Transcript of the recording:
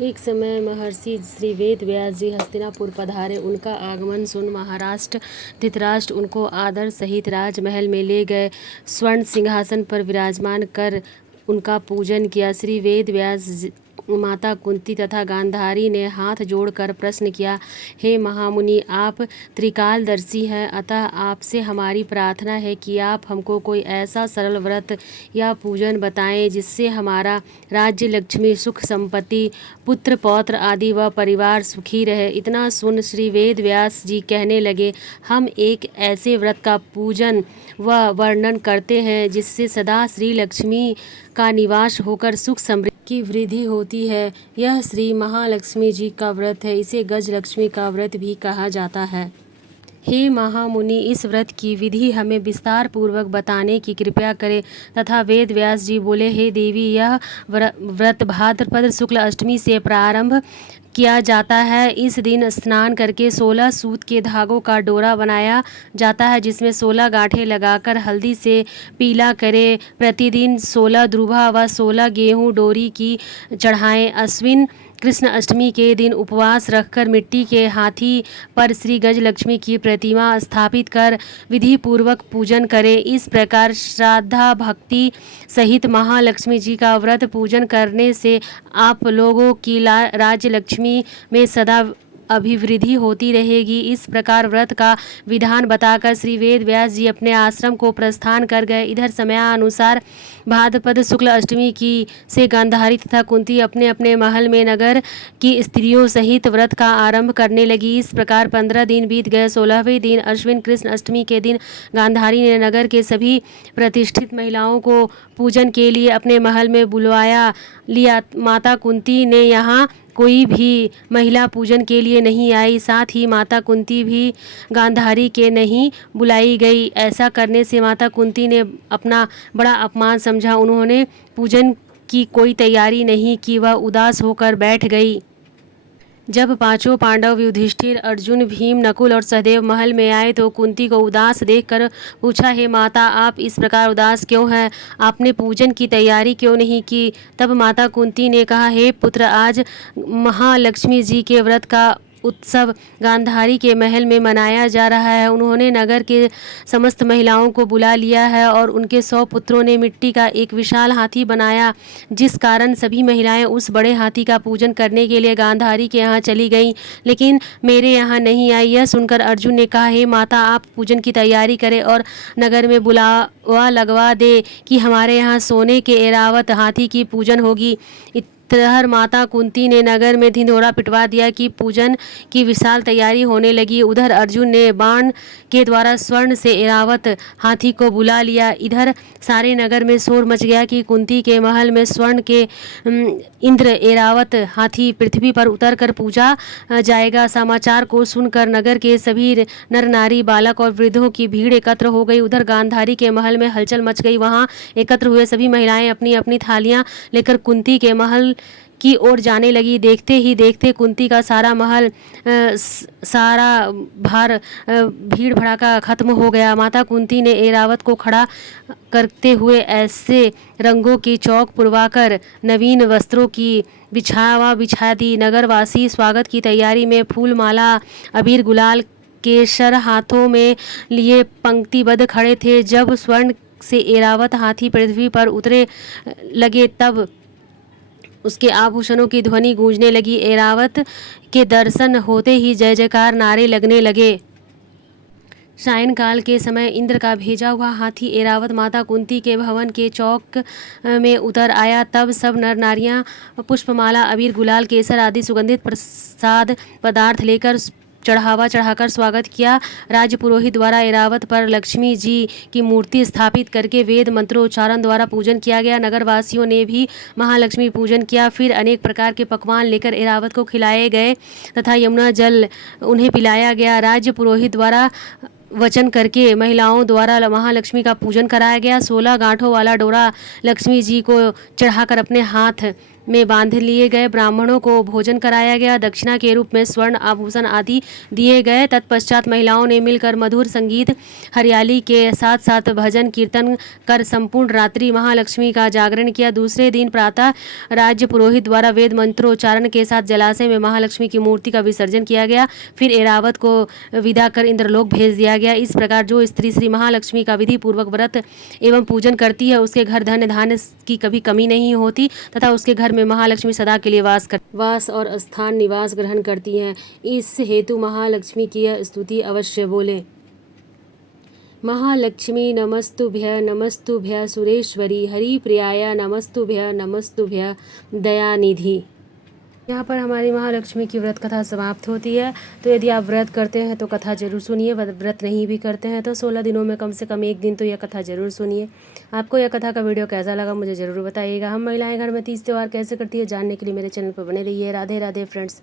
एक समय महर्षि श्री वेद व्यास जी हस्तिनापुर पधारे। उनका आगमन सुन महाराष्ट्र धृतराष्ट्र उनको आदर सहित राजमहल में ले गए। स्वर्ण सिंहासन पर विराजमान कर उनका पूजन किया। श्री वेद व्यास माता कुंती तथा गांधारी ने हाथ जोड़कर प्रश्न किया, हे महामुनि, आप त्रिकालदर्शी हैं, अतः आपसे हमारी प्रार्थना है कि आप हमको कोई ऐसा सरल व्रत या पूजन बताएं जिससे हमारा राज्य, लक्ष्मी, सुख, संपत्ति, पुत्र पौत्र आदि व परिवार सुखी रहे। इतना सुन श्री वेद व्यास जी कहने लगे, हम एक ऐसे व्रत का पूजन व वर्णन करते हैं जिससे सदा श्री लक्ष्मी का निवास होकर सुख समृद्धि की वृद्धि होती है। यह श्री महालक्ष्मी जी का व्रत है। इसे गजलक्ष्मी का व्रत भी कहा जाता है। हे महामुनि, इस व्रत की विधि हमें विस्तार पूर्वक बताने की कृपा करें। तथा वेद व्यास जी बोले, हे देवी, यह व्रत भाद्रपद शुक्ल अष्टमी से प्रारंभ किया जाता है। इस दिन स्नान करके 16 सूत के धागों का डोरा बनाया जाता है, जिसमें 16 गांठें लगाकर हल्दी से पीला करें। प्रतिदिन 16 द्रुभा व 16 गेहूं डोरी की चढ़ाएं। अश्विन कृष्ण अष्टमी के दिन उपवास रखकर मिट्टी के हाथी पर श्री गजलक्ष्मी की प्रतिमा स्थापित कर विधि पूर्वक पूजन करें। इस प्रकार श्रद्धा भक्ति सहित महालक्ष्मी जी का व्रत पूजन करने से आप लोगों की राज्य लक्ष्मी में सदा अभिवृद्धि होती रहेगी। इस प्रकार व्रत का विधान बताकर श्री वेद व्यास जी अपने आश्रम को प्रस्थान कर गए। इधर समयानुसार भाद्रपद शुक्ल अष्टमी की से गांधारी तथा कुंती अपने अपने महल में नगर की स्त्रियों सहित व्रत का आरंभ करने लगी। इस प्रकार 15 दिन बीत गए। 16वें दिन अश्विन कृष्ण अष्टमी के दिन गांधारी ने नगर के सभी प्रतिष्ठित महिलाओं को पूजन के लिए अपने महल में बुलवाया लिया। माता कुंती ने यहाँ कोई भी महिला पूजन के लिए नहीं आई। साथ ही माता कुंती भी गांधारी के नहीं बुलाई गई। ऐसा करने से माता कुंती ने अपना बड़ा अपमान समझा। उन्होंने पूजन की कोई तैयारी नहीं की, वह उदास होकर बैठ गई। जब पांचों पांडव युधिष्ठिर, अर्जुन, भीम, नकुल और सहदेव महल में आए तो कुंती को उदास देखकर पूछा, हे माता, आप इस प्रकार उदास क्यों हैं? आपने पूजन की तैयारी क्यों नहीं की? तब माता कुंती ने कहा, हे पुत्र, आज महालक्ष्मी जी के व्रत का उत्सव गांधारी के महल में मनाया जा रहा है। उन्होंने नगर के समस्त महिलाओं को बुला लिया है और उनके 100 पुत्रों ने मिट्टी का एक विशाल हाथी बनाया, जिस कारण सभी महिलाएं उस बड़े हाथी का पूजन करने के लिए गांधारी के यहाँ चली गईं, लेकिन मेरे यहाँ नहीं आई। यह सुनकर अर्जुन ने कहा, हे माता, आप पूजन की तैयारी करें और नगर में बुलावा लगवा दे कि हमारे यहाँ सोने के ऐरावत हाथी की पूजन होगी। इधर माता कुंती ने नगर में ढिंढोरा पिटवा दिया कि पूजन की विशाल तैयारी होने लगी। उधर अर्जुन ने बाण के द्वारा स्वर्ण से ऐरावत हाथी को बुला लिया। इधर सारे नगर में शोर मच गया कि कुंती के महल में स्वर्ण के इंद्र ऐरावत हाथी पृथ्वी पर उतरकर पूजा जाएगा। समाचार को सुनकर नगर के सभी नर नारी, बालक और वृद्धों की भीड़ एकत्र हो गई। उधर गांधारी के महल में हलचल मच गई। वहां एकत्र हुए सभी महिलाएं अपनी अपनी थालियां लेकर कुंती के महल की ओर जाने लगी। देखते ही देखते कुंती का सारा महल सारा भार भीड़ भड़ाका खत्म हो गया। माता कुंती ने ऐरावत को खड़ा करते हुए ऐसे रंगों की चौक पुरवाकर नवीन वस्त्रों की बिछा दी। नगरवासी स्वागत की तैयारी में फूल माला, अबीर, गुलाल, केसर हाथों में लिए पंक्तिबद्ध खड़े थे। जब स्वर्ण से ऐरावत हाथी पृथ्वी पर उतरे लगे तब उसके आभूषणों की ध्वनि गूंजने लगी। ऐरावत के दर्शन होते ही जय जयकार नारे लगने लगे। सायंकाल के समय इंद्र का भेजा हुआ हाथी ऐरावत माता कुंती के भवन के चौक में उतर आया। तब सब नर नारियां पुष्पमाला, अबीर, गुलाल, केसर आदि सुगंधित प्रसाद पदार्थ लेकर चढ़ावा चढ़ाकर स्वागत किया। राज्य पुरोहित द्वारा ऐरावत पर लक्ष्मी जी की मूर्ति स्थापित करके वेद मंत्रोच्चारण द्वारा पूजन किया गया। नगरवासियों ने भी महालक्ष्मी पूजन किया। फिर अनेक प्रकार के पकवान लेकर ऐरावत को खिलाए गए तथा यमुना जल उन्हें पिलाया गया। राज्य पुरोहित द्वारा वचन करके महिलाओं द्वारा महालक्ष्मी का पूजन कराया गया। 16 गांठों वाला डोरा लक्ष्मी जी को चढ़ाकर अपने हाथ में बांध लिए गए ब्राह्मणों को भोजन कराया गया। दक्षिणा के रूप में स्वर्ण आभूषण आदि दिए गए। तत्पश्चात महिलाओं ने मिलकर मधुर संगीत हरियाली के साथ साथ भजन कीर्तन कर संपूर्ण रात्रि महालक्ष्मी का जागरण किया। दूसरे दिन प्रातः राज्य पुरोहित द्वारा वेद मंत्रोच्चारण के साथ जलाशय में महालक्ष्मी की मूर्ति का विसर्जन किया गया। फिर ऐरावत को विदा कर इंद्रलोक भेज दिया गया। इस प्रकार जो स्त्री श्री महालक्ष्मी का विधि पूर्वक व्रत एवं पूजन करती है उसके घर धन धान्य की कभी कमी नहीं होती तथा उसके घर में महालक्ष्मी सदा के लिए वास और स्थान निवास ग्रहण करती हैं। इस हेतु महालक्ष्मी की यह स्तुति अवश्य बोले। महालक्ष्मी नमस्तुभ्य सुरेश्वरी हरिप्रियाय नमस्तुभ्य दयानिधि। यहाँ पर हमारी महालक्ष्मी की व्रत कथा समाप्त होती है। तो यदि आप व्रत करते हैं तो कथा जरूर सुनिए, व्रत नहीं भी करते हैं तो 16 दिनों में कम से कम एक दिन तो यह कथा जरूर सुनिए। आपको यह कथा का वीडियो कैसा लगा मुझे ज़रूर बताइएगा। हम महिलाएं घर में तीज त्यौहार कैसे करती है जानने के लिए मेरे चैनल पर बने रहिए। राधे राधे फ्रेंड्स।